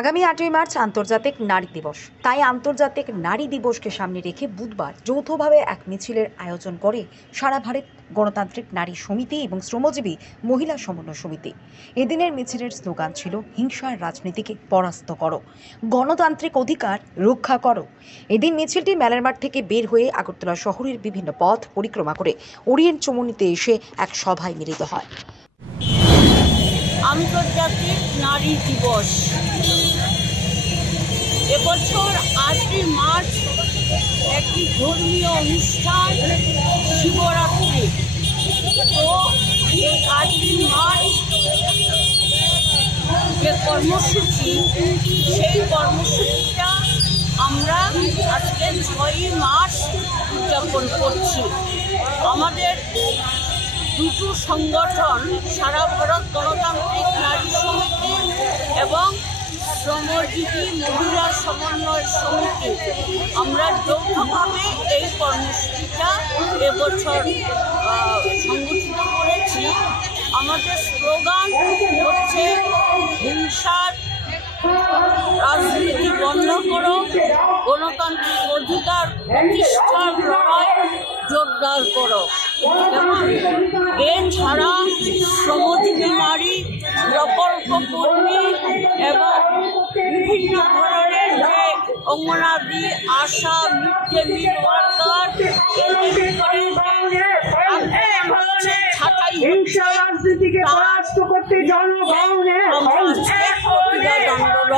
আগামী 8ই মার্চ আন্তর্জাতিক নারী দিবস। তাই আন্তর্জাতিক নারী দিবসকে সামনে রেখে বুধবার যৌথভাবে এক মিছিলের আয়োজন করে সারা ভারত গণতান্ত্রিক নারী সমিতি এবং শ্রমজীবী মহিলা সমন্বয় সমিতি। এদিনের মিছিলের স্লোগান ছিল হিংসার রাজনীতিকে পরাস্ত করো, গণতান্ত্রিক অধিকার রক্ষা করো। এদিন মিছিলটি মেলার মাঠ থেকে বের হয়ে আগরতলা শহরের বিভিন্ন পথ পরিক্রমা করে ওরিয়েন্ট চৌমুহনীতে এসে এক সভায় মিলিত হয়। আন্তর্জাতিক নারী দিবস এবছর 8ই মার্চ একটি ধর্মীয় অনুষ্ঠান শিবরাত্রি। তো এই 8ই মার্চ যে কর্মসূচি, সেই কর্মসূচিটা আমরা আজকে 6ই মার্চ উদযাপন করছি। আমাদের দুটো সংগঠন, সারা ভারত গণতান্ত্রিক নারী সমিতি এবং শ্রমজীবী মহিলা সমন্বয় সমিতি, আমরা যৌথভাবে এই কর্মসূচিটা এবছর সংগঠিত করেছি। আমাদের স্লোগান হচ্ছে হিংসার রাজনীতি বন্ধ করো, গণতান্ত্রিক অধিকার প্রতিষ্ঠার লড়াই জোরদার করো। এবং এছাড়া শ্রমজীবী নারী, প্রকল্প কর্মী এবং বিভিন্ন ধরনের যে অঙ্গনাদি, আশা, মিড ডে মিল ওয়ার্কার, ছাঁটাই আন্দোলন